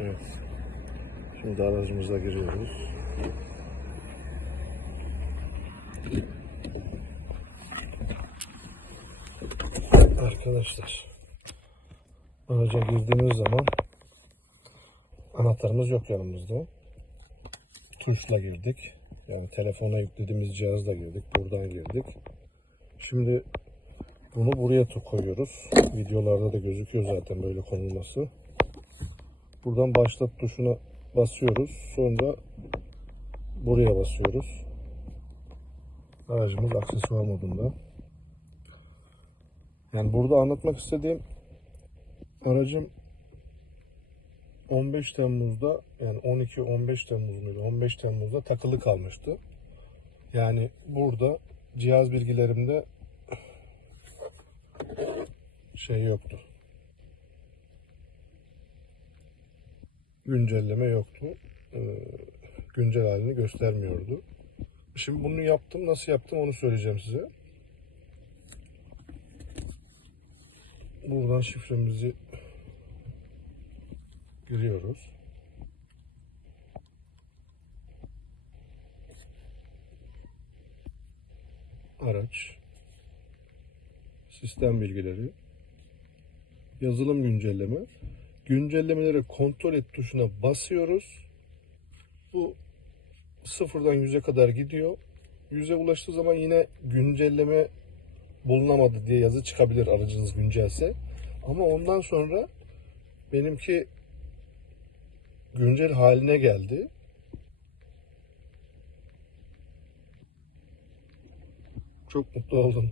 Evet. Şimdi aracımıza giriyoruz. Arkadaşlar araca girdiğimiz zaman anahtarımız yok yanımızda. Tuşla girdik. Yani telefona yüklediğimiz cihazla girdik. Buradan girdik. Şimdi bunu buraya koyuyoruz. Videolarda da gözüküyor zaten böyle konulması. Buradan başlat tuşuna basıyoruz. Sonra buraya basıyoruz. Aracımız aksesuar modunda. Yani burada anlatmak istediğim aracım 15 Temmuz'da yani 12-15 Temmuz muydu? 15 Temmuz'da takılı kalmıştı. Yani burada cihaz bilgilerimde şey yoktu. Güncelleme yoktu. Ee, güncel halini göstermiyordu. Şimdi bunu yaptım. Nasıl yaptım onu söyleyeceğim size. Buradan şifremizi giriyoruz. Araç sistem bilgileri yazılım güncelleme güncellemeleri kontrol et tuşuna basıyoruz. Bu sıfırdan yüze kadar gidiyor. Yüze ulaştığı zaman yine güncelleme bulunamadı diye yazı çıkabilir aracınız güncelse. Ama ondan sonra benimki güncel haline geldi. Çok mutlu oldum.